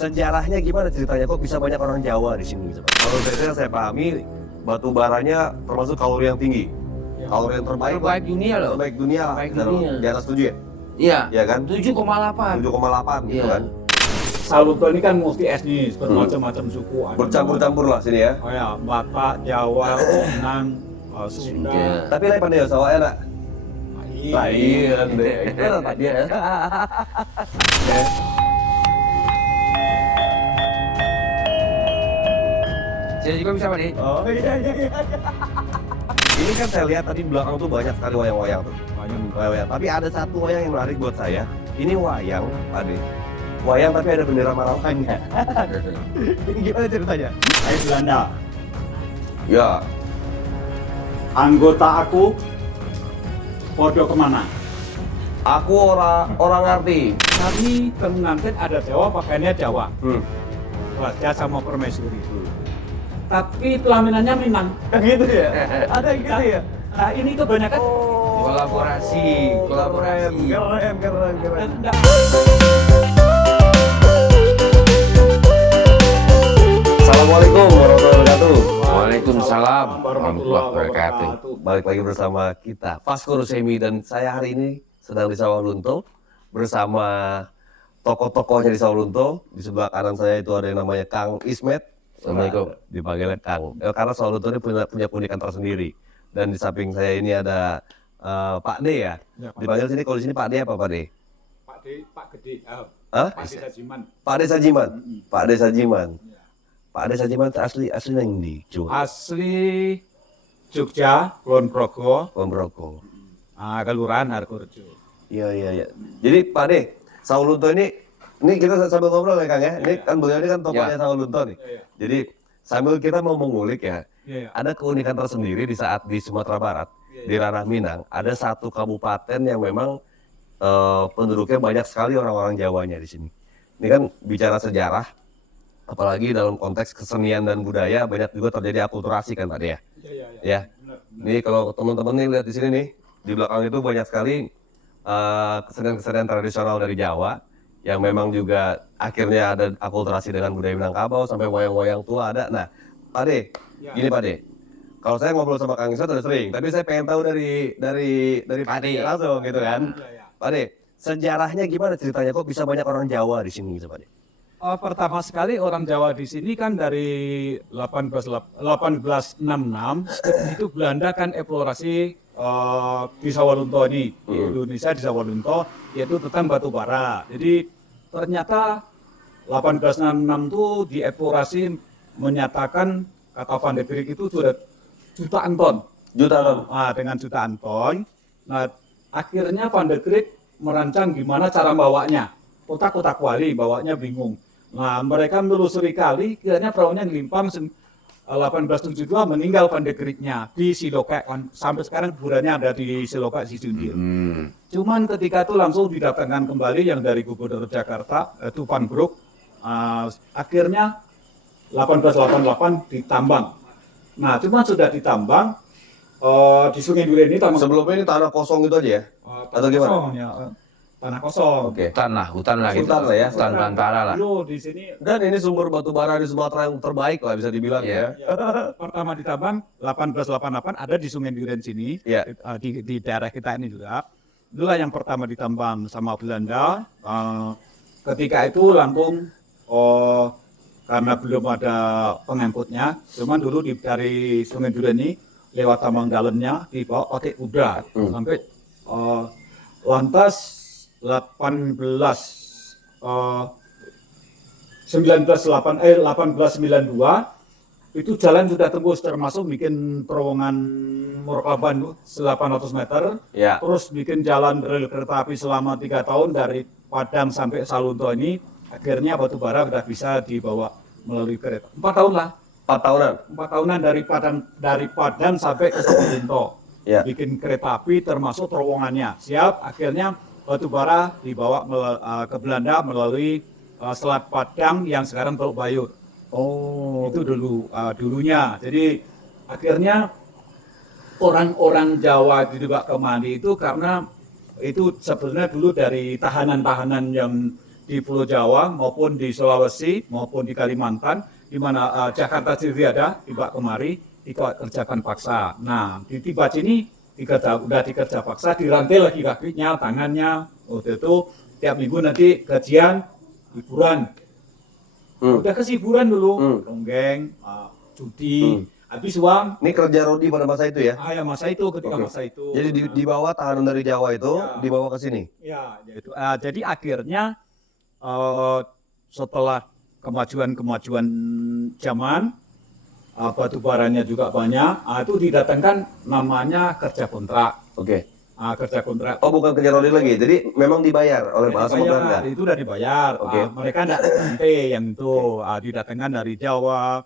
sejarahnya gimana ceritanya kok bisa banyak orang Jawa di sini gitu, Pak? Kalau dari saya pahami batu baranya termasuk kalori yang tinggi. Kalori yang Terbaik dunia loh. terbaik dunia, Terbaik dunia. di atas 7 ya? Iya. Iya kan? 7,8. 7,8 gitu Iya. kan? Saluto ini kan multi etnis, bermacam-macam suku. Ada Bercampur-campur lah sini ya. Oh ya, Batak, Jawa, Minang, Sunda. Iya. Tapi lain pandai ya sawah enak. Iya. deh. Itu Pak dia ya. Saya juga bisa Pak De. Oh iya. Ini kan saya lihat tadi di belakang tuh banyak sekali wayang-wayang tuh. Wayang. Tapi ada satu wayang yang menarik buat saya. Ini wayang, Pak De. Wayang tapi ada bendera Marawangnya. Ini gimana ceritanya? Saya Belanda. Ya. Anggota aku podo kemana? Aku orang ngerti. Kami pengantin ada Jawa, pakaiannya Jawa. Raja sama permaisuri. Tapi pelaminannya Minang. Gitu ya? Ada yang gitu ya? Nah ini kebanyakan Kolaborasi. Keren. enggak. Assalamualaikum warahmatullahi wabarakatuh. Waalaikumsalam warahmatullahi wabarakatuh. Balik lagi bersama kita, Faskur Semi, dan saya hari ini sedang di Sawalunto bersama tokoh-tokohnya di Sawalunto. Di sebelah kanan saya itu ada yang namanya Kang Ismet. Assalamualaikum. Dipanggilnya Kang. Karena Sawalunto ini punya keunikan tersendiri. Dan di samping saya ini ada Pak D ya. Ya, Pak D. Dipanggil sini, kalau di sini Pak D apa Pak D? Pak Gede. Hah? Pak Sajiman. Pak D Sajiman. Mm-mm. Pak D Sajiman. Ya. Pak D Sajiman itu asli nang ndi? Asli Jogja, Kulon Progo, Pemroko. Kelurahan Hargorejo. Iya. Jadi Pak De, Sawalunto ini kita sambil ngobrol ya Kang ya. Ini kan beliau ini kan tokohnya Sawalunto nih. Iya. Jadi sambil kita mau mengulik ya, Iya. ada keunikan tersendiri di saat di Sumatera Barat, di ranah Minang, ada satu kabupaten yang memang penduduknya banyak sekali orang-orang Jawanya di sini. Ini kan bicara sejarah, apalagi dalam konteks kesenian dan budaya banyak juga terjadi akulturasi kan Pak De ya. Iya. Ya. Benar. Ini kalau teman-teman nih lihat di sini nih, di belakang itu banyak sekali kesenian-kesenian tradisional dari Jawa yang memang juga akhirnya ada akulturasi dengan budaya Minangkabau sampai wayang-wayang tua ada. Nah, Pak De, Ya. gini Pak De, kalau saya ngobrol sama Kang Isot udah sering, tapi saya pengen tahu dari Pak De langsung gitu kan. Iya. Pak De, sejarahnya gimana ceritanya kok bisa banyak orang Jawa di sini gitu Pak De? Pertama sekali orang Jawa di sini kan dari 1866 itu Belanda kan eksplorasi di Sawalunto ini, di Indonesia di Sawalunto, yaitu tentang batu bara. Jadi ternyata 1866 itu dieksplorasi menyatakan kata Van de Griek itu sudah jutaan ton. Jutaan. Dengan jutaan ton. Nah, akhirnya Van de Griek merancang gimana cara bawanya. Kotak-kotak wali bawanya bingung. Nah, mereka menelusuri kali, kiranya perahunya ngelimpang 1872 meninggal Van de Grieknya di Siloka. Sampai sekarang kuburannya ada di Siloka Cisudin. Cuman ketika itu langsung didatangkan kembali yang dari Gubernur Jakarta, itu Van Broek. Akhirnya 1888 ditambang. Nah, cuman sudah ditambang di Sungai Durian ini tambang Sebelumnya ini tanah kosong gitu aja ya? Atau gimana? kosong, ya. Tanah kosong. Oke. Hutan lah gitu. Hutan lah ya. Hutan belantara lah. Dulu di sini Dan ini sumber batu bara di Sumatera yang terbaik lah bisa dibilang Iya. ya. pertama ditambang 1888 ada di Sungai Durian sini, Iya. di daerah kita ini juga. Itulah yang pertama ditambang sama Belanda. Ketika itu Lampung karena belum ada pengangkutnya, cuman dulu dari Sungai Durian ini lewat tambang dalamnya dibawa pakai kuda sampai lantas 1892 itu jalan sudah tembus, termasuk bikin terowongan Murkaban 800 meter, Ya. terus bikin jalan rel kereta api selama 3 tahun dari Padang sampai Salunto ini. Akhirnya batu bara sudah bisa dibawa melalui kereta. 4 tahun lah, 4 tahunan. 4 tahunan dari Padang sampai ke Salunto. Ya. Bikin kereta api termasuk terowongannya siap. Akhirnya batu bara dibawa ke Belanda melalui Selat Padang yang sekarang Teluk Bayur. Oh. Itu dulunya. Jadi akhirnya orang-orang Jawa juga kemari itu karena itu sebenarnya dulu dari tahanan-tahanan yang di Pulau Jawa maupun di Sulawesi maupun di Kalimantan, di mana Jakarta sendiri ada, tiba kemari dikerjakan paksa. Nah, di Tibac ini udah dikerja paksa, dirantai lagi kakinya, tangannya. Waktu itu tiap minggu nanti gajian, hiburan. Udah kesiburan dulu, dongeng, judi, habis uang. Ini kerja Rodi pada masa itu ya? Ya masa itu, ketika Oke. masa itu. Jadi dibawa tahanan dari Jawa itu Ya. dibawa ke sini. Ya, yaitu, jadi akhirnya setelah kemajuan zaman, batu baranya juga banyak, itu didatangkan namanya kerja kontrak. Oke. Kerja kontrak. Oh, bukan kerja Rodi lagi. Jadi memang dibayar oleh bahasa Belanda. Itu udah dibayar. Oke. Mereka tidak nanti yang itu didatangkan dari Jawa,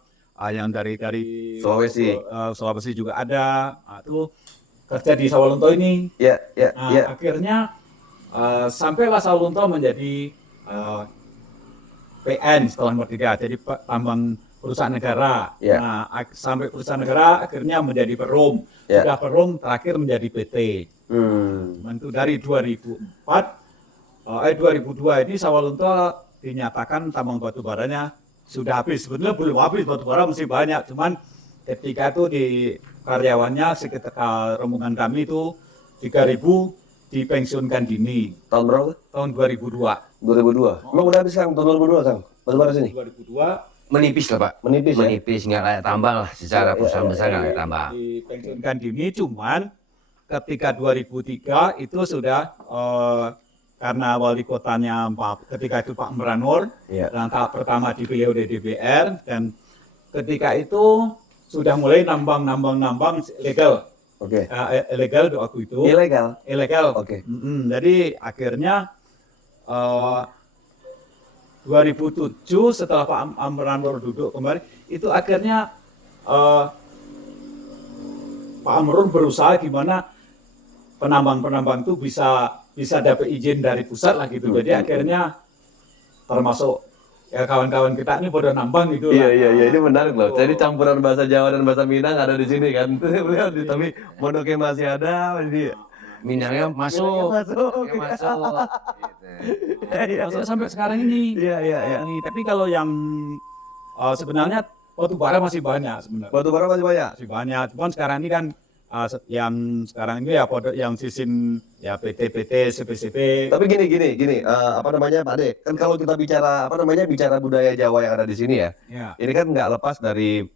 yang dari Sulawesi. Sulawesi juga ada. Itu kerja di Sawalunto ini. Ya, ya, ya. Akhirnya sampailah Sawalunto menjadi PN setelah merdeka, jadi tambang perusahaan negara. Ya. Nah, sampai perusahaan negara akhirnya menjadi Perum. Ya. Sudah Perum terakhir menjadi PT. Itu dari 2002 ini Sawalunto dinyatakan tambang batu baranya sudah habis. Sebetulnya belum habis, batu bara masih banyak. Cuman ketika itu di karyawannya sekitar rombongan kami itu 3.000 dipensiunkan dini. Tahun berapa? Tahun 2002. 2002. Emang udah habis Kang tahun 2002 Kang? Batu bara sini? 2002 Menipis lah Pak. Menipis ya? Menipis nggak kayak tambang lah. Secara perusahaan besar nggak kayak tambang. dipensiunkan dini, cuman ketika 2003 itu sudah karena wali kotanya ketika itu Pak Meranur, Iya. dan tahap pertama di beliau di DPR, dan ketika itu sudah mulai nambang legal. Oke. Ilegal waktu itu. Ilegal. Ilegal. Oke. Jadi akhirnya 2007 setelah Pak Meranur duduk kembali, itu akhirnya Pak Meranur berusaha gimana penambang-penambang itu bisa dapat izin dari pusat lah gitu. Jadi akhirnya termasuk ya kawan-kawan kita ini pada nambang gitu lah. Iya, ini menarik loh. Jadi campuran bahasa Jawa dan bahasa Minang ada di sini kan. Tapi mondoknya masih ada, jadi Minangnya masuk. masuk. Minangnya masuk. Gitu. Masuk sampai sekarang ini. Iya. Tapi kalau yang sebenarnya batu bara masih banyak sebenarnya. Batu bara masih banyak. Masih banyak. Cuman sekarang ini kan yang sekarang ini ya yang sistem ya PT, CP. Tapi gini, apa namanya Pak Ade? Kan kalau kita bicara bicara budaya Jawa yang ada di sini ya, Ya, ini kan nggak lepas dari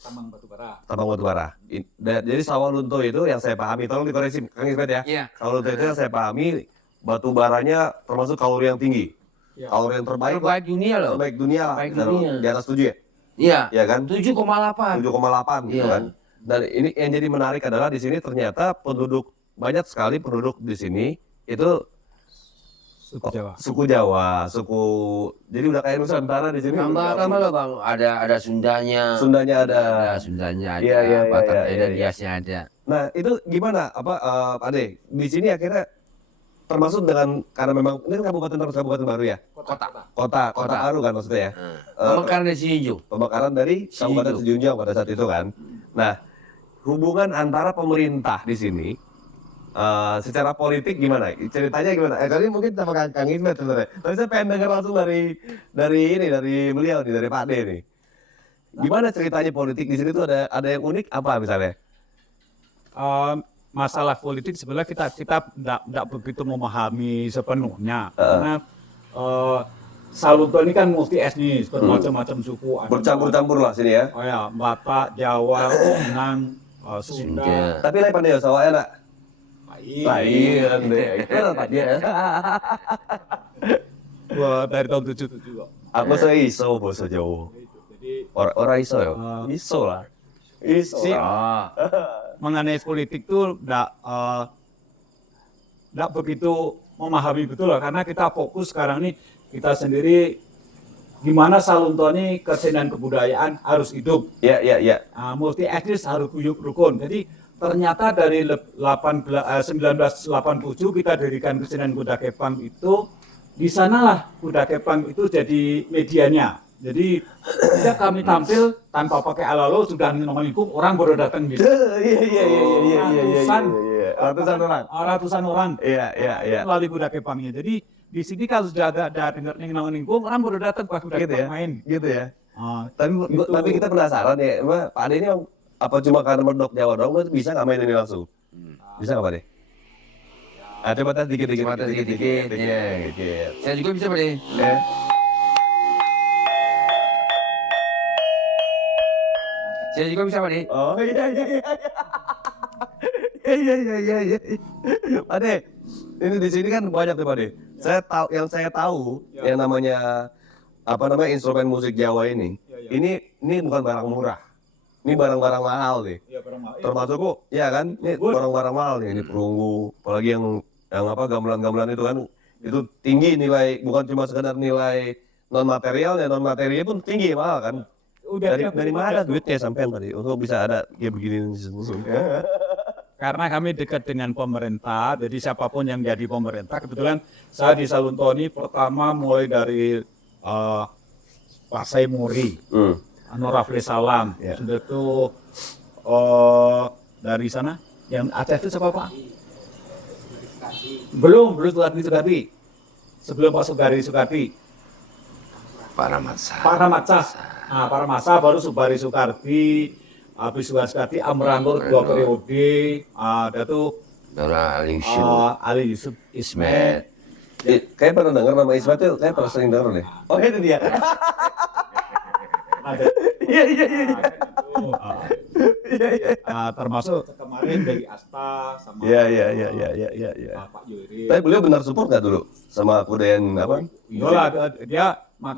tambang batu bara. tambang batu bara. Jadi Sawalunto itu yang saya pahami, tolong dikoreksi Kang Ismet ya. Iya. Sawalunto itu yang saya pahami batu baranya termasuk kalori yang tinggi, Ya. kalori yang terbaik, Terbaik dunia loh. terbaik dunia, Terbaik dan dunia. di atas 7 ya, Iya. ya kan? 7,8. 7,8 gitu Iya. kan. Dan ini yang jadi menarik adalah di sini ternyata banyak sekali penduduk di sini itu Suku Jawa. suku jadi udah kayak Nusantara di sini. Tambah loh Bang. Ada Sundanya. Sundanya ada. Sundanya ada. Iya, Batak iya. ada, Riasnya ada. Nah, itu gimana Pak Ade? Di sini akhirnya termasuk dengan karena memang ini kan kabupaten baru ya. Kota baru kan maksudnya ya. Pemekaran dari Sinju. Pemekaran dari Kabupaten Sejunjang pada saat itu kan. Nah, hubungan antara pemerintah di sini secara politik gimana? Ceritanya gimana? Tadi mungkin sama Kang Ismet sebenarnya. Tapi saya pengen dengar langsung dari beliau nih, dari Pak Ade nih. Gimana ceritanya politik di sini tuh ada yang unik apa misalnya? Masalah politik sebenarnya kita tidak begitu memahami sepenuhnya, karena Sawalunto ini kan multi etnis, bermacam-macam suku. Ada Bercampur-campur lah sini ya. Oh ya, Batak, Jawa, Minang, Sunda, Tapi lain pandai ya, sawah enak. Lain. deh. Itu apa dia? Dari tahun 77 kok. Aku iso bahasa Jawa. Jadi Orang iso ya? Iso lah. Iso. sih Oh. mengenai politik tuh tidak begitu memahami betul lah, karena kita fokus sekarang ini kita sendiri gimana Sawalunto ini kesenian kebudayaan harus hidup. Ya. Multi etnis harus guyup rukun. Jadi ternyata dari 1987 kita dirikan kesenian kuda kepang itu, di sanalah kuda kepang itu jadi medianya. Jadi tidak kami tampil tanpa pakai alalo sudah melingkup, orang baru datang gitu. Iya. Ratusan orang. Ratusan orang Iya. melalui kuda kepangnya. Jadi di sini kalau sudah ada dengar ningkung orang baru datang pas udah Gitu ya? main. Gitu ya. Gitu. Tapi kita penasaran ya, emang Pak Ade ini apa cuma karena merdok Jawa doang, itu bisa nggak main ini langsung? Bisa nggak Pak Ade? Coba tes dikit-dikit. Coba tes dikit-dikit, ya. dikit. Saya juga bisa, Pak De. Ya. Saya juga bisa, Pak De. Oh iya. Iya. Pak De, ini di sini kan banyak tuh Pak De. Saya tahu yang namanya instrumen musik Jawa ini. Ini bukan barang murah. Ini barang-barang mahal nih. Iya, barang mahal. Termasuk kok, ya kan? Ini barang-barang mahal nih, ini perunggu, apalagi yang gamelan-gamelan itu kan itu tinggi nilai, bukan cuma sekedar nilai non materialnya pun tinggi mahal kan. Dari mana duitnya sampean tadi untuk bisa ada ya begini Karena kami dekat dengan pemerintah, jadi siapapun yang jadi pemerintah, kebetulan saya di Saluntoni pertama mulai dari Pak Saimuri, Anwar Rafli Salam, Ya. sudah tuh dari sana, yang Aceh itu siapa Pak? Belum Sugati. Sebelum Pak Sugati. Pak Ramadsa. Pak Ramadsa. Nah, Pak Ramadsa baru Subari Sukarti, habis Sugati Amranur 2 periode, ada tuh Dora Ali Yusuf. Ali Yusuf Ismet. Kayak pernah dengar nama Ismet itu, kayak pernah sering dengar deh. Oh itu dia. Ada. Iya. Termasuk kemarin dari Asta sama Iya. Pak Yuri. Tapi beliau benar support nggak dulu sama kebudayaan apa? Iyalah, dia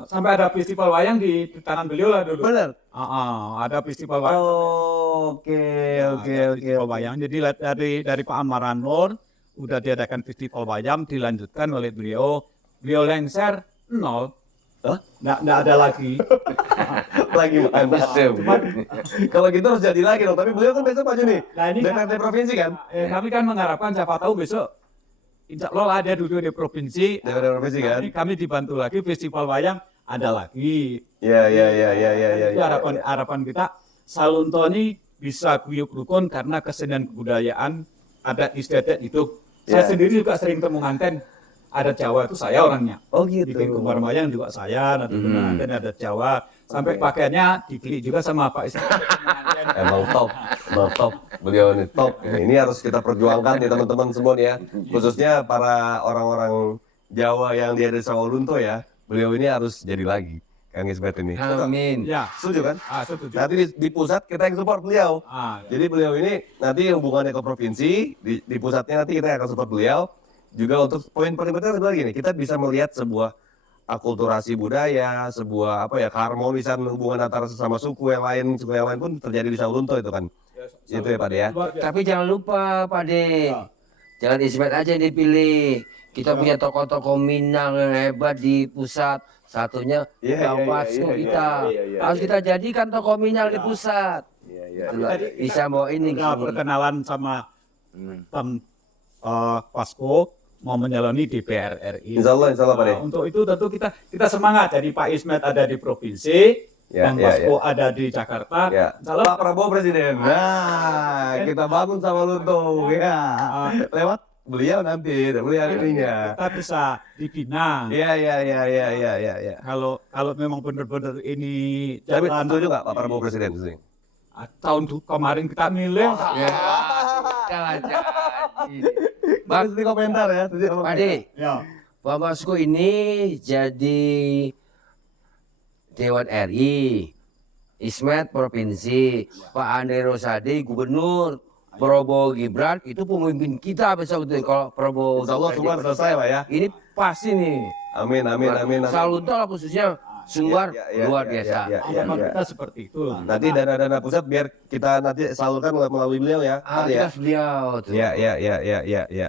sampai ada festival wayang di tangan beliau lah dulu. Benar. Ada festival wayang. Oke. Festival wayang. Jadi dari Pak Amran Nur udah diadakan festival wayang, dilanjutkan oleh beliau. Beliau lengser 0. Hah? Nggak ada lagi. Lagi makan nasib. Kalau gitu harus jadi lagi dong. Tapi beliau kan besok maju nih. Nah, ini kan- DPRD provinsi kan? Kami kan mengharapkan siapa tahu besok insya Allah ada duduk di provinsi. DPRD provinsi kan? Kami dibantu lagi festival wayang ada lagi. Iya. Itu harapan kita Saluntoni bisa guyub rukun karena kesenian kebudayaan adat istiadat itu. Saya Ya. sendiri juga sering temu nganten adat Jawa itu saya orangnya. Oh gitu. Bikin kembar wayang juga saya, nanti nganten adat Jawa. Sampai pakaiannya dibeli juga sama Pak Ismail. Emang top. Beliau ini top. Ini harus kita perjuangkan nih teman-teman semua nih ya. Khususnya para orang-orang Jawa yang di Sawalunto ya. Beliau ini harus jadi lagi, Kang Ismet ini. Amin. Ya, Setuju kan? setuju. Nanti di pusat kita yang support beliau. Ya. Jadi beliau ini nanti hubungannya ke provinsi, di pusatnya nanti kita akan support beliau. Juga untuk poin paling penting adalah gini, kita bisa melihat sebuah akulturasi budaya, sebuah keharmonisan hubungan antara sesama suku yang lain pun terjadi di Sawalunto itu kan. Itu ya Pak De ya. Tapi jangan lupa, Pak De. Jangan Ismet aja yang dipilih. Kita punya tokoh-tokoh Minang yang hebat di pusat. Satunya Bang Vasco kita. Harus kita jadikan tokoh Minang di pusat. Itulah, bisa bawa ini. Udah perkenalan sama Vasco mau menyaloni DPR RI. Insya Allah Pak De. Untuk itu tentu kita semangat. Jadi Pak Ismet ada di provinsi, dan Vasco ada di Jakarta. Ya. Insya Allah Pak Prabowo Presiden. Nah, kita bangun Sawalunto ya. Lewat beliau nanti, beliau ininya. kita bisa dibina. Iya. Kalau memang benar-benar ini Tapi jalan setuju nggak Pak Prabowo Presiden di sini? tahun kemarin kita milih. Bagus di komentar ya. Pak De, Ya. Bang Vasco ini jadi Dewan RI, Ismet Provinsi, Pak Andre Rosadi Gubernur, Prabowo Gibran itu pemimpin kita besok itu kalau Prabowo. Insya Allah semua selesai Pak ya. Ini pasti nih. Amin. Saluntol khususnya Sumbar luar biasa. Harapan kita seperti itulah. Nanti dana pusat biar kita nanti salurkan melalui beliau ya. Kita beliau tuh. Ya.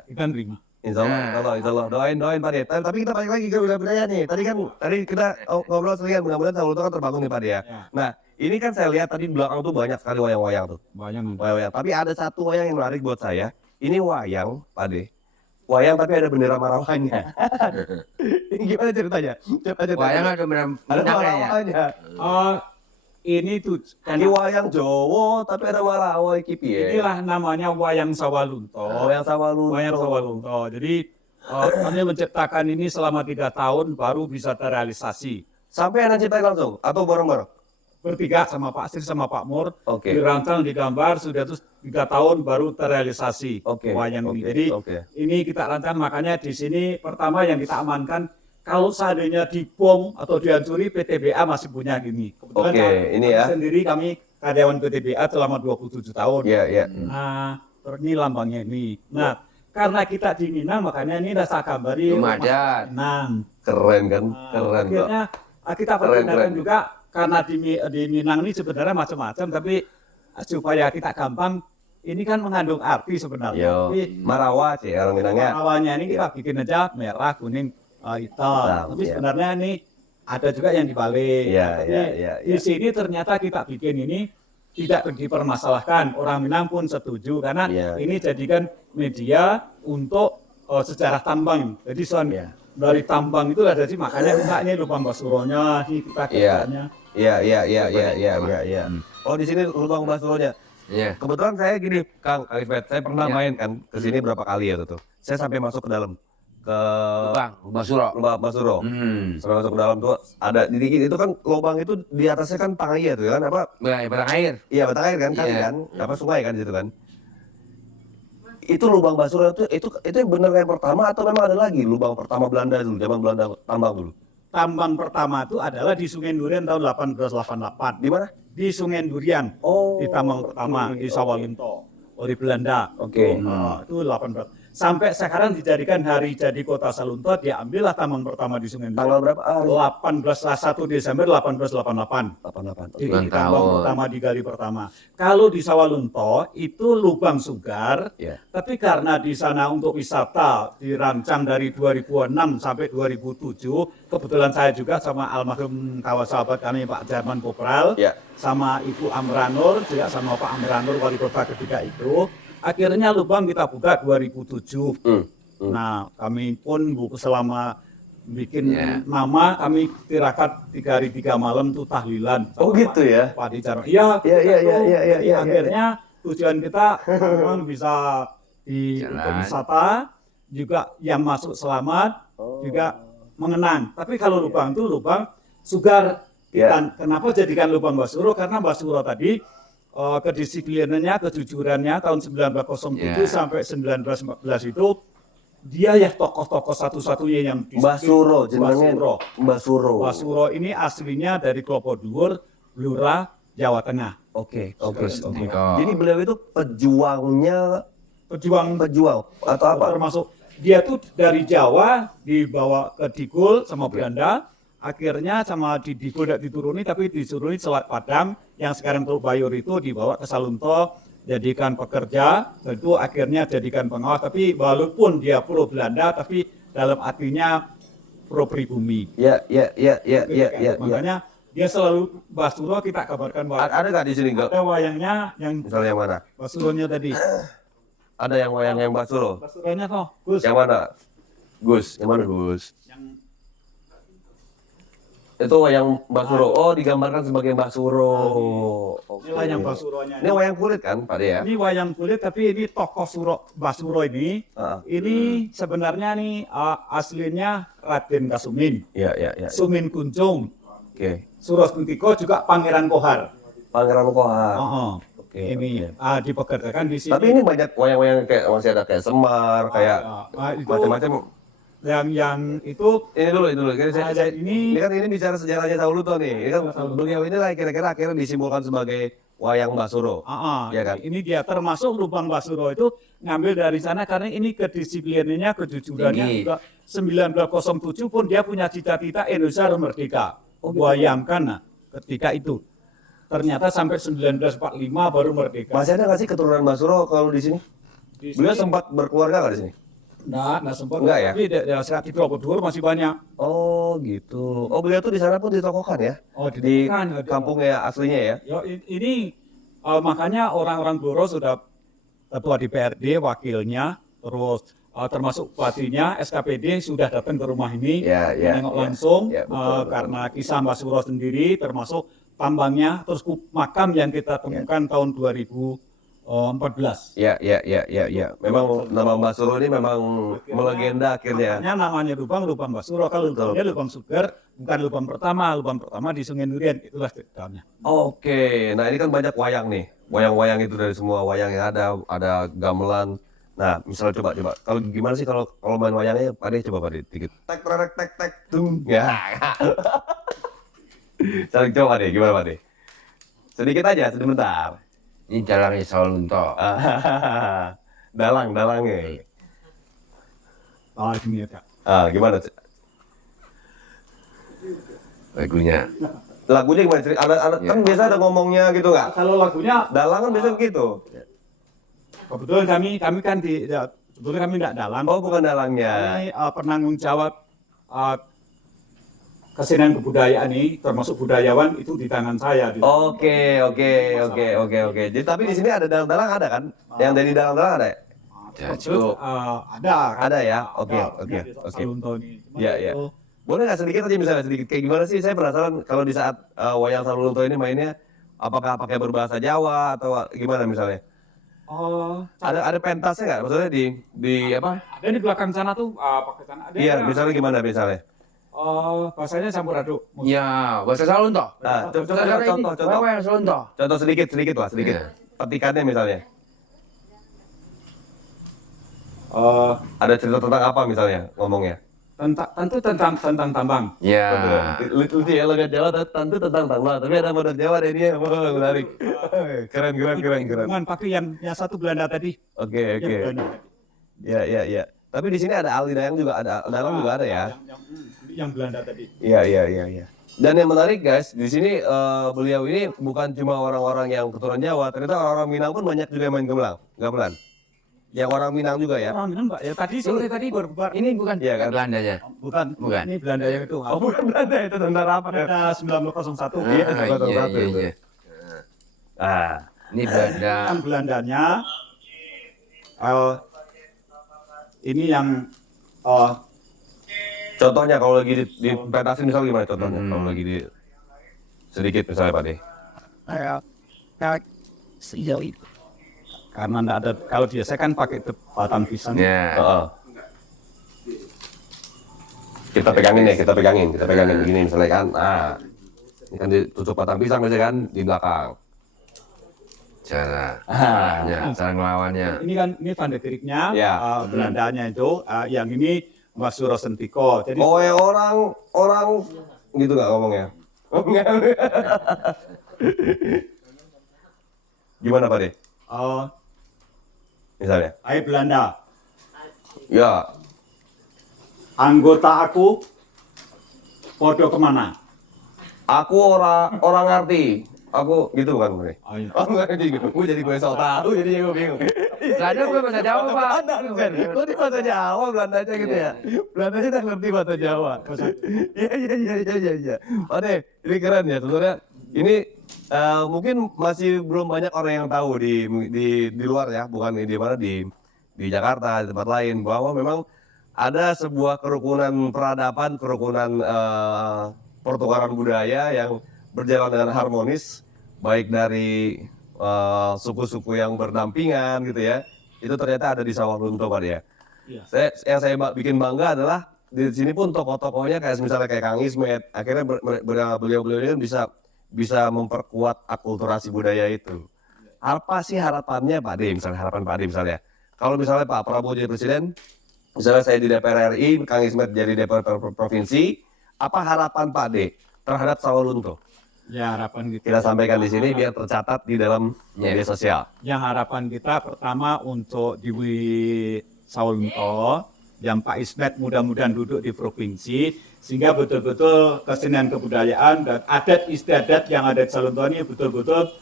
Kita nerima. Insya Allah. Doain Pak De. Tapi kita balik lagi ke wilayah nih. Tadi kita ngobrol sering, mudah-mudahan Sawalunto kan terbangun nih Pak De ya. Nah, ini kan saya lihat tadi di belakang tuh banyak sekali wayang-wayang tuh. Banyak. Wayang. Tapi ada satu wayang yang menarik buat saya. Ini wayang, Pak De. Wayang tapi ada bendera Marawannya. Gimana ceritanya? Wayang ada benar Ada ya. Marawannya. Ini tuh Ini wayang Jawa tapi ada Marawa iki piye? inilah namanya wayang Sawalunto. Wayang Sawalunto. Wayang Sawalunto. Jadi Kami menciptakan ini selama 3 tahun baru bisa terrealisasi. Sampai Anda ciptain langsung atau bareng-bareng? Bertiga sama Pak Asri sama Pak Mur, Oke. dirancang, digambar, sudah terus 3 tahun baru terrealisasi Oke, wayang ini. oke, Jadi oke. ini kita rancang, makanya di sini pertama yang kita amankan, kalau seandainya dibom atau dihancuri, PTBA masih punya gini. Kebetulan Oke, ini ya. sendiri kami karyawan PTBA selama 27 tahun. Iya, iya. Nah, terus ini lambangnya ini. Nah, karena kita di Minang, makanya ini rasa gambari Ramadan. Minang. Keren kan? Nah, Keren kok. akhirnya kita Keren, pergunakan keren. juga karena di Minang ini sebenarnya macam-macam, tapi supaya kita gampang, ini kan mengandung arti sebenarnya. Yo, Tapi Marawa sih orang Minangnya. awalnya ini kita bikin aja merah, kuning, hitam. Hitam, Tapi iya. sebenarnya ini ada juga yang dibalik. Iya, Tapi iya, iya, di sini ternyata kita bikin ini tidak dipermasalahkan. Orang Minang pun setuju karena Iya. ini jadikan media untuk sejarah tambang. Jadi Iya. dari tambang itu ada sih, makanya kita ini lubang basuronya, ini kita Iya. kerjanya. Iya, iya, iya, iya, iya, iya, iya. Oh, di sini lubang basuronya. Iya. Kebetulan saya gini, Kang Ismet, saya pernah Iya. main kan ke sini berapa kali ya tuh. Saya sampai masuk ke dalam ke Bang, Basuro. lubang basuro. Sampai masuk ke dalam tuh ada dikit itu kan lubang itu di atasnya kan Pangaya tuh kan apa? Nah, batang air. Iya, batang air kan, kali Iya. kan, apa sungai kan di situ kan. Itu lubang basuro itu yang benar yang pertama atau memang ada lagi lubang pertama Belanda dulu, zaman Belanda tambang dulu. Tambang pertama itu adalah di Sungai Durian tahun 1888. Di mana? Di Sungai Durian. Oh, Di tambang pertama di Sawalunto dari Belanda. Oke. Itu 18. Sampai sekarang dijadikan hari jadi kota Salunto, diambillah tambang pertama di Sungai Durian. Tanggal berapa? 1 Desember 1888. 88. Jadi Ulang tambang tahun. pertama digali pertama. Kalau di Sawalunto itu lubang sugar, Iya. tapi karena di sana untuk wisata dirancang dari 2006 sampai 2007, kebetulan saya juga sama almarhum kawan sahabat kami Pak Jarman Popral, Iya. sama Ibu Amranur, juga sama Pak Amranur wali kota ketika itu. Akhirnya lubang kita buka 2007. Nah, kami pun selama bikin Ya. nama, kami tirakat 3 hari 3 malam tuh tahlilan. Oh gitu ya. Pak Dicara. Iya, Iya, iya, iya, iya, iya, iya. akhirnya tujuan kita memang bisa Jalan. untuk wisata, juga yang masuk selamat, juga mengenang. Tapi kalau lubang itu lubang sugar. Iya. Kenapa jadikan lubang Basuro? Karena Basuro tadi kedisiplinannya, kejujurannya tahun 1907 Iya. sampai 1914 itu dia ya tokoh-tokoh satu-satunya yang Mbah Suro, jenenge Basuro. Mbah Suro. Basuro ini aslinya dari Klopo Dhuwur, Blora, Jawa Tengah. Oke, oke. Terus oke. Niko. Jadi beliau itu pejuang atau apa? Termasuk dia tuh dari Jawa dibawa ke Digul sama Belanda, akhirnya sama di Digul tidak dituruni tapi disuruni Selat Padang yang sekarang Teluk Bayur itu dibawa ke Salunto, jadikan pekerja, dan itu akhirnya jadikan pengawas. Tapi walaupun dia pro Belanda tapi dalam artinya pro pribumi. Ya, ya, ya, ya, ya, ya, ya. Makanya dia selalu Basuro kita kabarkan bahwa Ada nggak di sini nggak? ada wayangnya yang Misalnya yang mana? Basuronya tadi. Ada yang wayang yang Mbah Suro? Basuronya kok, Gus. Yang mana? Gus, yang mana Gus? Yang Itu wayang Mbah Suro. Oh, digambarkan sebagai Mbah Suro. Oke. ini wayang Basuronya. Ini wayang kulit kan, Pak De ya? Ini wayang kulit tapi ini tokoh Basuro ini. Heeh. Ini sebenarnya nih aslinya Raden Kasumin, Iya, iya, iya. Sumin Kuncung, Oke. Suro Sentiko juga Pangeran Kohar. Pangeran Kohar. Oke, ini oke. dipekerjakan di sini. Tapi ini banyak wayang-wayang kayak masih ada kayak Semar, kayak Itu macam-macam. yang itu Ini dulu. Kan ada ini ini kan ini bicara sejarahnya Sawalunto nih. Ini kan beliau ini lah kira-kira akhirnya disimbolkan sebagai wayang Mbah Suro. Iya kan? ini dia termasuk lubang Basuro itu ngambil dari sana karena ini kedisiplinannya, kejujurannya Tinggi. juga 1907 pun dia punya cita-cita Indonesia harus merdeka. Bayangkan nah, ketika itu ternyata sampai 1945 baru merdeka. Masih ada nggak sih keturunan Mbah Suro kalau di sini? Di Beliau sini sempat berkeluarga nggak di sini? nggak sempat. Enggak ya? Tapi di Klopo Dhuwur masih banyak. Oh gitu. Oh beliau tuh di sana pun ditokohkan ya? Oh, Di ditokohkan, ada. kampungnya aslinya ya? Ini makanya orang-orang Blora sudah ketua DPRD, wakilnya, terus termasuk bupatinya, SKPD sudah datang ke rumah ini, Ya, ya, menengok ya. langsung, Ya, betul. karena kisah Mbah Suro sendiri, termasuk tambangnya, terus makam yang kita temukan tahun 2000 14. Ya. Memang nama Mbak Suro ini memang melegenda akhirnya. Makanya namanya lubang Mbak Suro. Kalau lubangnya lubang Suger, bukan lubang pertama. Lubang pertama di Sungai Nurian, itulah ceritanya. Oke, nah ini kan banyak wayang nih. Wayang-wayang itu dari semua wayang yang ada gamelan. Nah, misalnya coba. Kalau gimana sih kalau main wayangnya, Pak De, coba Pak De, dikit. Tek tek tek tek tung. Ya. Coba deh, gimana Pak De? Sedikit aja, sebentar. Ini dalangnya Sawalunto. Dalangnya. Gini ya, Kak. Gimana? Lagunya. Lagunya gimana? Kan biasa ada ngomongnya gitu nggak? Kalau lagunya, Dalang kan biasa begitu. kebetulan kami kan sebetulnya kami tidak dalang. Oh, bukan dalangnya. Kami penanggung jawab kesenian kebudayaan ini, termasuk budayawan itu di tangan saya. Oke. Jadi tapi di sini ada dalang ada kan? Yang dari dalang ada ya? Terus ada ya? Oke. Iya. Boleh nggak sedikit aja misalnya sedikit kayak gimana sih? Saya penasaran kalau di saat wayang Sawalunto ini mainnya apakah pakai berbahasa Jawa atau gimana misalnya? Ada pentasnya nggak? Maksudnya di apa? Ada di belakang sana tuh pakai sana. Ada. Iya, misalnya gimana misalnya? Bahasanya campur aduk. Ya, bahasa Sawalunto. Contoh. Wayang Sawalunto. Contoh sedikit lah, sedikit. Iya. Petikannya misalnya. Ada Eh, cerita tentang apa misalnya ngomongnya? tentu tentang tambang. Ya. Lucu ya logat Jawa tentu tentang tambang, tapi ada modal Jawa ada ini yang menarik. Keren. Dengan pakai yang satu Belanda tadi. Oke. Yang Belanda tadi. Ya. Tapi di sini ada Ali Dayang juga ada, Dalang juga ada ya. Yang Belanda tadi. Iya. Dan yang menarik guys, di sini beliau ini bukan cuma orang-orang yang keturunan Jawa, ternyata orang-orang Minang pun banyak juga yang main gamelan. Yang orang Minang juga ya. Orang Minang, Mbak. Ya tadi sore tadi berbubar. Ini bukan Iya kan? Belanda ya? Bukan. Ini Belanda yang itu. Oh bukan Belanda, itu tentara apa? Belanda 1901. Iya, Iya. Ini Belanda. Yang Belandanya ini yang Contohnya kalau lagi di petasin misalnya gimana contohnya? Kalau lagi di sedikit misalnya Pak De. kayak sejauh itu. Karena enggak ada, kalau biasa kan pakai batang pisang. Ya. Kita pegangin begini misalnya kan. Ini kan ditutup batang pisang misalnya kan di belakang. Cara ngelawannya. Ini Vandekriknya, Ya. Belandanya itu, yang ini Mas Suro Sentiko. Jadi orang gitu nggak ngomongnya? Gimana Pak De? Misalnya? Belanda. Ya. Anggota aku podo kemana? Aku orang ngerti. Aku gitu bukan Pak De? Iya. Aku ngerti gitu. Gue jadi gue so tahu jadi gue bingung. Belanda bukan bahasa Jawa, Pak. Kok di bahasa Jawa Belandanya gitu ya? Belandanya udah ngerti bahasa Jawa. Iya. Pak De, ini keren ya sebenarnya. Ini mungkin masih belum banyak orang yang tahu di luar ya, bukan di mana di Jakarta, di tempat lain bahwa memang ada sebuah kerukunan peradaban, kerukunan pertukaran budaya yang berjalan dengan harmonis, baik dari suku-suku yang berdampingan gitu ya. Itu ternyata ada di Sawalunto Pak ya. Iya. Yang saya bikin bangga adalah di sini pun tokoh-tokohnya kayak misalnya kayak Kang Ismet, akhirnya beliau-beliau ini kan bisa memperkuat akulturasi budaya itu. Apa sih harapannya Pak De? Misalnya harapan Pak De misalnya. Kalau misalnya Pak Prabowo jadi presiden, misalnya saya di DPR RI, Kang Ismet jadi DPR provinsi, apa harapan Pak De terhadap Sawalunto? Ya, harapan Kita sampaikan di sini biar tercatat di dalam media sosial. Yang harapan kita pertama untuk di Sawalunto, yang Pak Ismet mudah-mudahan duduk di provinsi, sehingga betul-betul kesenian kebudayaan dan adat istiadat yang ada di Sawalunto ini betul-betul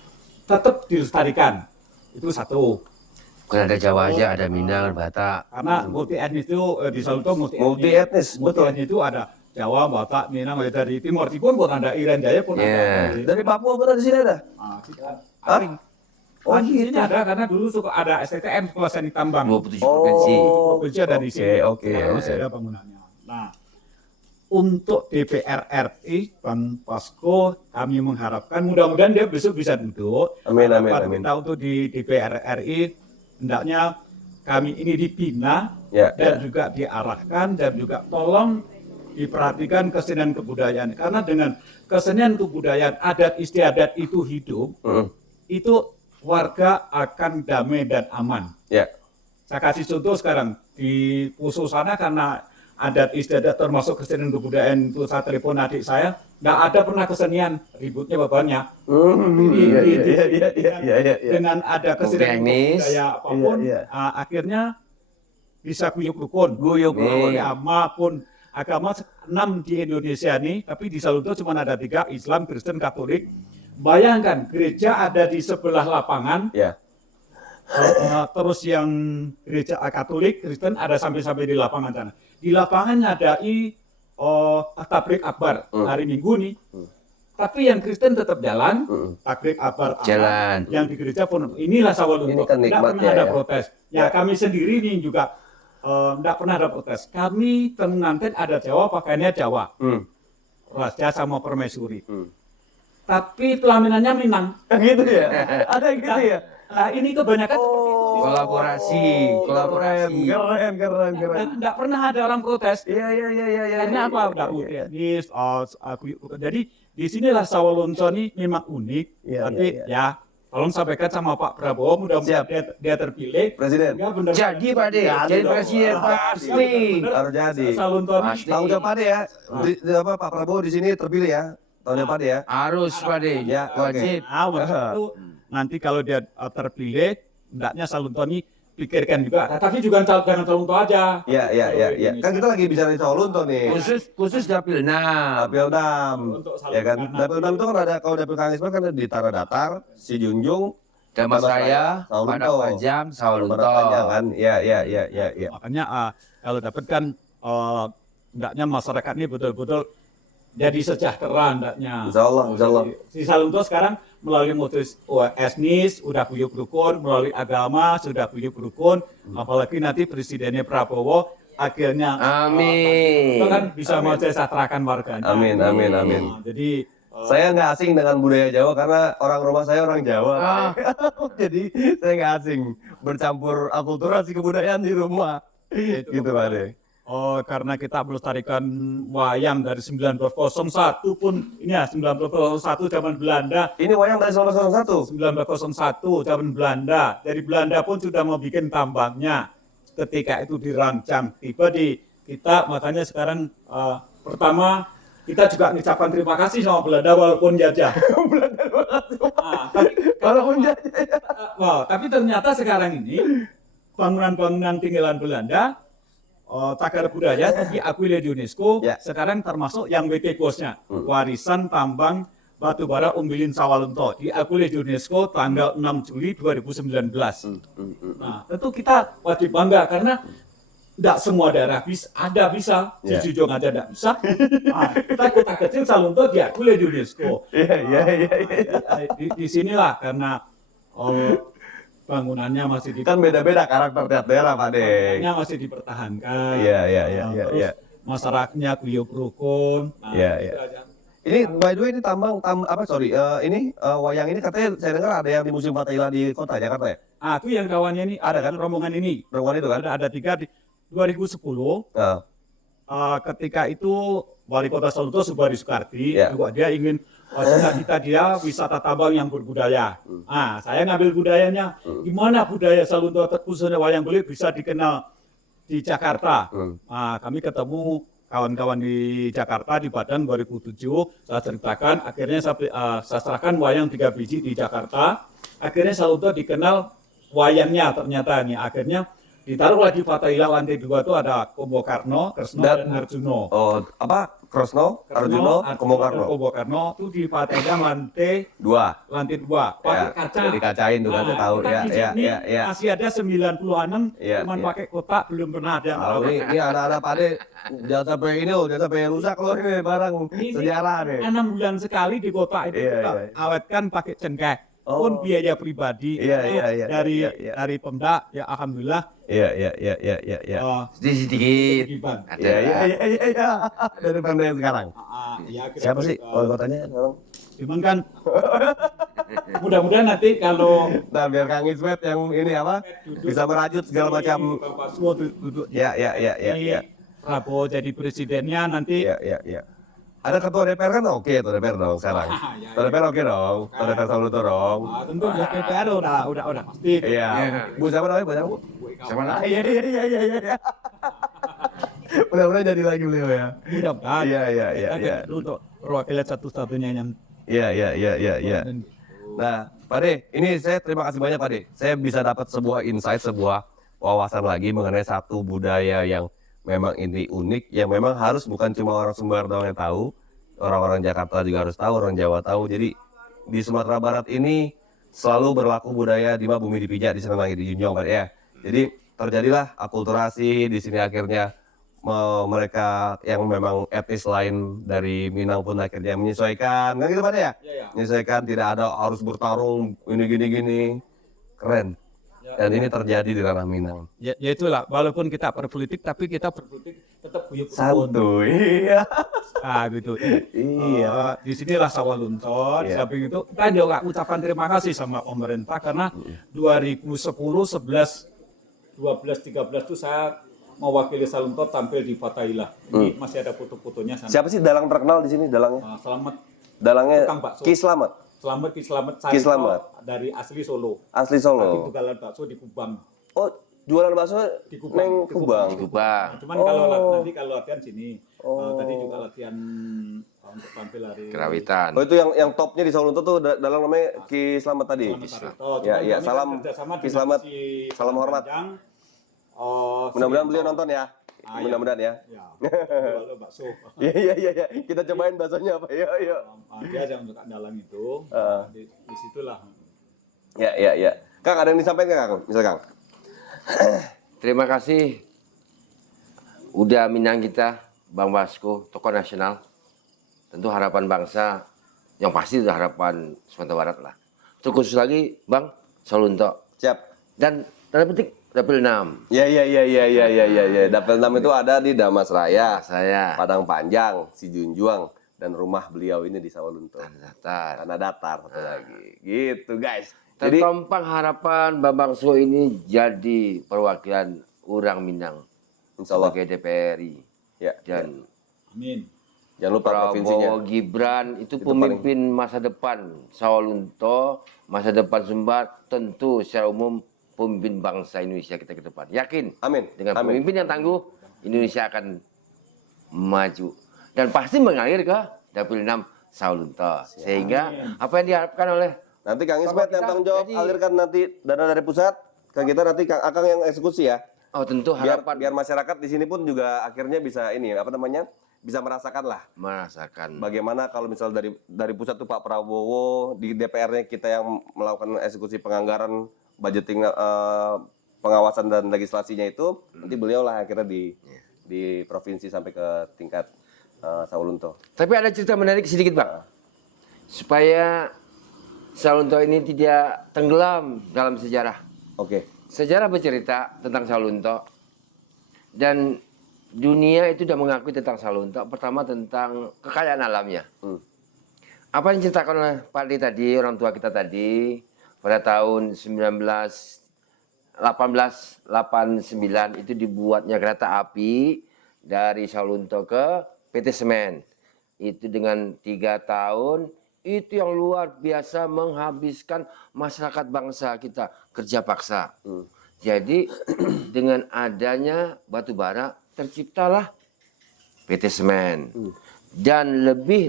tetap dilestarikan. Itu satu. Bukan ada Jawa aja, ada Minang, Batak. Karena multi etnis itu di Sawalunto Multi etnis, betul. Multi etnis itu ada Jawa, Batak, Minang, dari Timur pun ada, Irian Jaya pun ada. Dari Papua pun ada di sini ada. Oh, ini ada karena dulu suka ada STTM Sekolah Teknik Tambang. 27 provinsi. Provinsi ada di sini. Oke. Terus ada bangunannya. Nah, untuk DPR RI, Bang Posko, kami mengharapkan mudah-mudahan dia besok bisa duduk. Amin, amin, Harapan amin. Kita untuk di DPR RI, hendaknya kami ini dibina Ya, dan juga diarahkan dan juga tolong diperhatikan kesenian kebudayaan. Karena dengan kesenian kebudayaan, adat istiadat itu hidup, itu warga akan damai dan aman. ya, Saya kasih contoh sekarang di Poso sana karena adat istiadat termasuk kesenian kebudayaan itu saya telepon adik saya, nggak ada pernah kesenian ributnya bapaknya. Dengan ada kesenian Teknis. budaya apapun, Iya, akhirnya bisa guyub rukun. Guyub rukun. Agama pun agama 6 di Indonesia nih, tapi di Salunto cuma ada 3, Islam, Kristen, Katolik. Bayangkan gereja ada di sebelah lapangan. ya, Terus yang gereja Katolik, Kristen ada sampai-sampai di lapangan sana. Di lapangan ngada'i tablik akbar hari Minggu nih. Tapi yang Kristen tetap jalan, tablik akbar Jalan. Yang di gereja pun inilah Sawalunto. Ini kan Tidak nikmatnya pernah ada ya. protes. Ya kami sendiri nih juga tidak pernah ada protes. Kami pengantin ada Jawa, pakaiannya Jawa, Raja sama Permaisuri. Tapi pelaminannya Minang. gitu ya, ada gitu ya. Nah ini kebanyakan seperti itu. Kolaborasi. Keren. Nggak pernah ada orang protes. Iya. Karena apa? Udah teknis. Jadi di sinilah Sawalunto ini memang unik. Iya, Tapi iya, ya, tolong sampaikan sama Pak Prabowo. Mudah-mudahan dia terpilih. Presiden. Ya, benar. Jadi Pak De, jadi dong. presiden pasti. Harus jadi. Sawalunto ini Pasti. Tanggung jawab Pak De ya. Pak Prabowo di sini terpilih ya. Tanggung jawab Pak De ya. Harus Pak De, Ya, wajib. itu nanti kalau dia terpilih, hendaknya Sawalunto ini pikirkan juga. Tapi juga jangan Sawalunto aja. Iya. Kan kita lagi bicara di Sawalunto nih. Khusus dapil 6. Dapil 6. Untuk Ya kan. Sawalunto. Dapil 6 itu kan ada, kalau dapil Kangisman kan ada di Tanah Datar, Si Junjung, Damas Raya, Sawalunto. Padang Panjang, Sawalunto. Panjang kan. Iya. Makanya kalau dapat kan hendaknya masyarakat ini betul-betul jadi sejahtera hendaknya. Insya Allah. Si Sawalunto sekarang melalui motus etnis udah guyub rukun, melalui agama sudah guyub rukun, apalagi nanti presidennya Prabowo akhirnya Amin. itu kan bisa mensejahterakan warganya. Amin. Nah, jadi Saya nggak asing dengan budaya Jawa karena orang rumah saya orang Jawa. Jadi saya nggak asing bercampur akulturasi kebudayaan di rumah. Gitu Pak De. karena kita melestarikan wayang dari 1901 pun ini ya 1901 zaman Belanda. Ini wayang dari 1901. 1901 zaman Belanda. Dari Belanda pun sudah mau bikin tambangnya. Ketika itu dirancang, tiba di kita, makanya sekarang pertama kita juga mengucapkan terima kasih sama Belanda walaupun jajah. Tapi ternyata sekarang ini bangunan-bangunan tinggalan Belanda, cagar budaya diakui oleh UNESCO, Ya. sekarang termasuk yang WTPOS-nya, warisan tambang batubara Umbilin Sawalunto, diakui oleh UNESCO tanggal 6 Juli 2019. Nah, tentu kita wajib bangga karena tidak semua daerah bisa, bisa, Ya. di Jujung aja tidak bisa. Nah, kita kota kecil Sawalunto diakui oleh UNESCO. Iya. Di sinilah karena bangunannya masih Kan beda-beda karakter tiap daerah Pak De. bangunannya masih dipertahankan. Iya. Terus masyarakatnya guyub rukun. Nah, Iya. itu aja. Ini by the way ini wayang ini katanya saya dengar ada yang di Museum Fathahillah di kota Jakarta ya? Itu yang kawannya ini Ada kan? rombongan ini. Perempuan itu kan? Ada 3 di 2010. Ketika itu wali kota Sawalunto Subari Soekardi, Ya. juga dia ingin cita-cita dia wisata tambang yang berbudaya. Saya ngambil budayanya, gimana budaya Sawalunto khususnya wayang kulit bisa dikenal di Jakarta. Kami ketemu kawan-kawan di Jakarta di Padang 2007, saya ceritakan, akhirnya saya serahkan wayang 3 biji di Jakarta. Akhirnya Sawalunto dikenal wayangnya ternyata ini. Akhirnya ditaruh lagi Fathahillah lantai 2 itu ada Kombo Karno, Kresno dan Arjuno. Krosno, Arjuno, Kombokarno. Kombokarno itu di Fathahillah lantai 2. pakai kaca. Jadi kacain tuh kan tahu Kita di sini ya. masih ada 90-an Iya, cuman iya. pakai kotak, belum pernah ada yang Tahu tahu. ini anak-anak Pak De jangan sampai jangan sampai rusak loh ini barang Ini sejarah nih. 6 bulan sekali di kotak itu Iya, kita iya. awetkan pakai cengkeh. Oh. pun biaya pribadi Iya, itu iya, iya, dari iya, iya. dari Pemda ya alhamdulillah Iya, iya, iya, iya, iya, iya. Sedikit. kewajiban. Ada. Iya, iya, iya, iya, iya. Dari Pemda yang sekarang. Ya, Siapa sih wali kotanya sekarang? cuman kan mudah-mudahan nanti kalau Nah, biar Kang Ismet yang ini apa? Bisa merajut segala macam. Bapak Suwo duduk Ya, ya, ya, ya, ya. Prabowo jadi presidennya nanti Iya, iya, iya. Ada ketua DPR kan oke, ketua DPR dong sekarang. Ya, Ketua DPR oke dong, ketua DPR selalu dong. tentu ya DPR udah pasti. Iya. Bu siapa namanya? Bu siapa, Bu? Sama lah. Iya, iya, iya, iya, iya. Mudah-mudahan jadi lagi beliau ya. Mudah-mudahan. Iya, iya, iya, Kan iya. itu untuk perwakilan satu-satunya yang Iya, iya, iya, iya, iya. Nah, Pak De, ini saya terima kasih banyak Pak De. Saya bisa dapat sebuah insight, sebuah wawasan lagi mengenai satu budaya yang memang ini unik, yang memang harus bukan cuma orang Sumbar doang yang tahu, orang-orang Jakarta juga harus tahu, orang Jawa tahu. Jadi di Sumatera Barat ini selalu berlaku budaya di mana bumi dipijak, di sana lagi dijunjung Pak De, ya. Jadi terjadilah akulturasi di sini akhirnya mereka yang memang etnis lain dari Minang pun akhirnya menyesuaikan, kan gitu Pak De, ya? Iya. Menyesuaikan, tidak ada harus bertarung ini gini-gini, keren. Dan ini terjadi di ranah Minang. ya itulah walaupun kita berpolitik tapi kita berpolitik tetap guyup rukun. Santuy, iya. Nah gitu. Iya. Di sinilah Sawalunto. Di Iya. samping itu kita juga ucapan terima kasih sama pemerintah karena 2010, 11, 12, 13 itu saya mewakili Sawalunto tampil di Fatailah. Ini masih ada foto-fotonya sana. Siapa sih dalang terkenal di sini dalangnya? Selamat Dalangnya Tukang bakso. Ki Slamet, Selamat Ki Slamet. dari asli Solo. asli Tadi Solo. jualan bakso di Kubang. Oh, jualan bakso Di Kubang. neng Di Kubang. Kubang. Cuman nanti kalau latihan sini, tadi juga latihan untuk tampil hari Kerawitan. Oh, itu yang topnya di Sawalunto tuh dalang namanya Ki Slamet tadi. Ya, ya, salam Ki Slamet. Salam hormat. Mudah-mudahan beliau nonton ya. Mudah-mudahan ya. Ya, jual bakso. Iya, iya, iya, iya. Kita cobain baksonya apa? Iya, iya. Dia yang suka dalang itu. Di situlah. Ya, ya, ya. Kang, ada yang disampaikan Kang? Misal Kang. Terima kasih udah Minang kita, Bang Vasco, tokoh nasional. Tentu harapan bangsa, yang pasti itu harapan Sumatera Barat lah. Terkhusus lagi Bang Sawalunto. Siap. Dan tanda petik Dapil 6. Ya, ya, ya, ya, ya, ya, ya, ya. Dapil 6 itu ada di Damas Raya, Saya Padang Panjang, Sijunjuang, dan rumah beliau ini di Sawalunto. datar. Tanah datar satu lagi. Gitu, guys. Jadi, Tertompang harapan Bang Vasco ini jadi perwakilan orang Minang insya Allah. sebagai DPRI. Ya, Dan Amin. jangan lupa provinsinya. Prabowo Gibran itu Itu pemimpin masa depan Sawalunto, masa depan Sumbar, tentu secara umum pemimpin bangsa Indonesia kita ke depan. Yakin Amin. dengan Amin. pemimpin yang tangguh, Indonesia akan maju dan pasti mengalir ke Dapil 6 Sawalunto. Sehingga apa yang diharapkan oleh Nanti Kang Bapak Ismet yang kita tanggung jawab, jadi- alirkan nanti dana dari pusat ke kita, nanti Kang Akang yang eksekusi ya. oh tentu Biar harapan biar masyarakat di sini pun juga akhirnya bisa ini apa namanya? Bisa merasakan lah merasakan bagaimana kalau misal dari pusat tuh Pak Prabowo, di DPR-nya kita yang melakukan eksekusi penganggaran, budgeting, pengawasan dan legislasinya itu, nanti beliau lah akhirnya di provinsi sampai ke tingkat Sawalunto. Tapi ada cerita menarik sedikit Bang, supaya Sawalunto ini tidak tenggelam dalam sejarah. Oke. Sejarah bercerita tentang Sawalunto dan dunia itu sudah mengakui tentang Sawalunto. Pertama tentang kekayaan alamnya. Apa yang diceritakan oleh Pak Adi tadi, orang tua kita tadi, pada tahun 1889 itu dibuatnya kereta api dari Sawalunto ke PT Semen. Itu dengan 3 tahun, itu yang luar biasa menghabiskan masyarakat bangsa kita, kerja paksa. Jadi dengan adanya batu bara terciptalah PT Semen. Dan lebih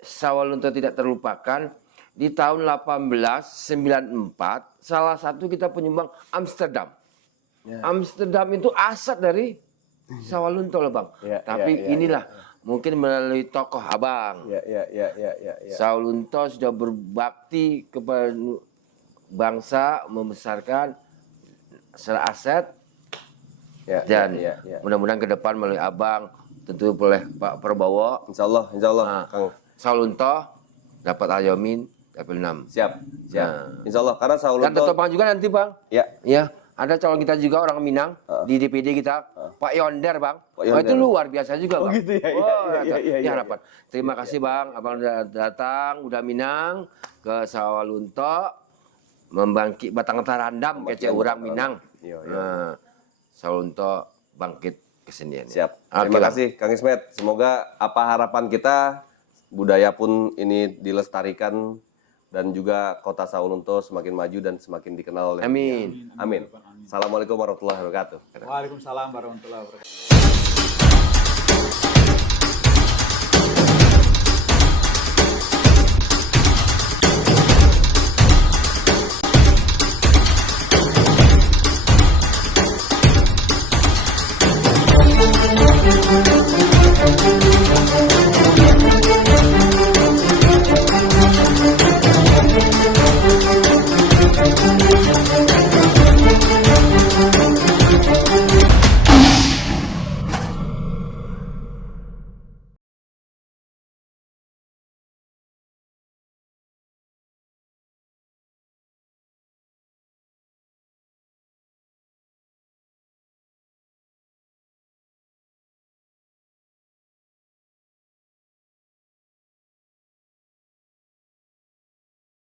Sawalunto tidak terlupakan, di tahun 1894 salah satu kita penyumbang Amsterdam. Amsterdam itu aset dari Sawalunto loh Bang. Tapi inilah mungkin melalui tokoh Abang. Ya. Sawalunto sudah berbakti kepada bangsa, membesarkan secara aset. Dan mudah-mudahan ke depan melalui Abang, tentu oleh Pak Prabowo, Insya Allah, Nah, Kang. Sawalunto dapat Al-Yamin, Dapil 6. Siap, siap. Insya Allah, karena Dan Saulunto, tertopang juga nanti Bang. ya, Ya, ada calon kita juga orang Minang di DPD kita, Pak Yonder Bang. Pak Oh, itu Yonder. luar biasa juga Bang. gitu ya, iya, Wah, iya, iya, ini iya, harapan. Terima kasih Bang, Abang udah datang, udah Minang ke Sawalunto, membangkit batang tarandam kece orang Minang. Iya, iya. Nah, Sawalunto bangkit kesenian. siap. Oke, Terima Bang. kasih, Kang Ismet. Semoga apa harapan kita, budaya pun ini dilestarikan, dan juga kota Sawalunto semakin maju dan semakin dikenal oleh Amin. Amin. Assalamualaikum warahmatullahi wabarakatuh. Waalaikumsalam warahmatullahi wabarakatuh.